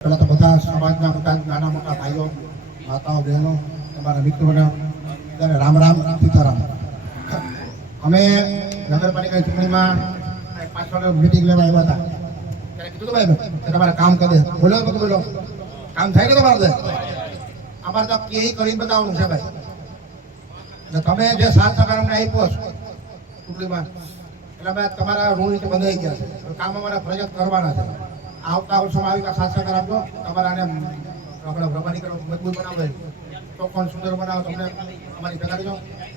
પેલા તો બધા સમાજના બધા નાના મોટા ભાઈઓ, માતાઓ, બહેનો, તમારા મિત્રોને બધાને રામ રામ, સીતારામ. અમે નગરપાલિકા ચૂંટણીમાં પાછળ મિટિંગ લેવા આવ્યા હતા. ત્યારે કીધું ભાઈ તમારે કામ કરે બોલો, બધું બોલો. કામ થાય ને તમારે અમારે તો કે કરી બતાવવાનું છે ભાઈ. એટલે તમે જે સાત સહકાર અમને આપ્યો છો ચૂંટણીમાં, એટલે અમે તમારા ઋણ બંધાઈ ગયા છે. કામ અમારા ફરજિયાત કરવાના છે. આવતા વર્ષોમાં આવી રીતે સાથ સહકાર આપજો તમારા આને આપણે રબાની કરો, મજબૂત બનાવો તો કોણ સુંદર બનાવો, તમને અમારી ભેગા કરજો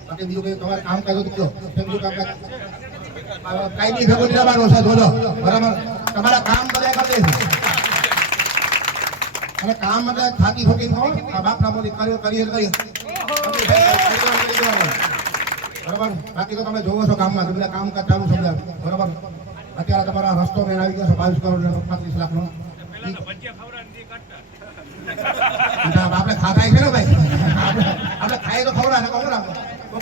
બાકી બીજું કંઈ તમારે કામ કાજો કેમ બીજું કામ કાંઈ બી ભેગું નિરાબાર લેવાનું બોલો. બરાબર? તમારા કામ બધા કરી અને કામ એટલે થાકી થોકી થો આ બાપના મોદી કર્યો કરીએ કરીએ. બરાબર? બાકી તો તમે જોવો છો કામમાં, તમને કામ કાજ છે બરાબર? અત્યારે તમારા રસ્તો મેં આવી ગયો છે, બાવીસ કરોડ ને પાંત્રીસ લાખ નો આપણે ખાતા છે ને ભાઈ? આપણે ખાય તો ખવડા ને ખવડા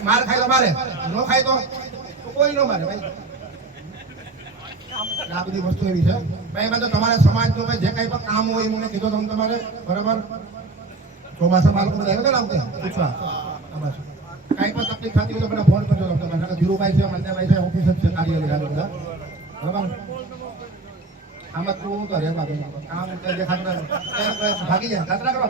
માર ખાય તો મારે, ન ખાય તો કોઈ નો મારે ભાઈ. આ બધી વસ્તુ એવી છે. ભાઈ મેં તો તમારે સમાજનું ભાઈ, જે કઈ પણ કામ હોય મને કીધું તમે તમારે, બરાબર? ચોમાસા બાળકો બધા આવ્યા હતા પૂછવા. કાંઈ પણ તકલીફ થતી હોય તો મને ફોન કરજો તમે. ધીરુભાઈ છે મંદાભાઈ છે ઓફિસ જ છે, કાર્યાલય બધા. આમાં તું તો રહેવા દે. દેખાતું ભાગી જાય ખાતરા કરો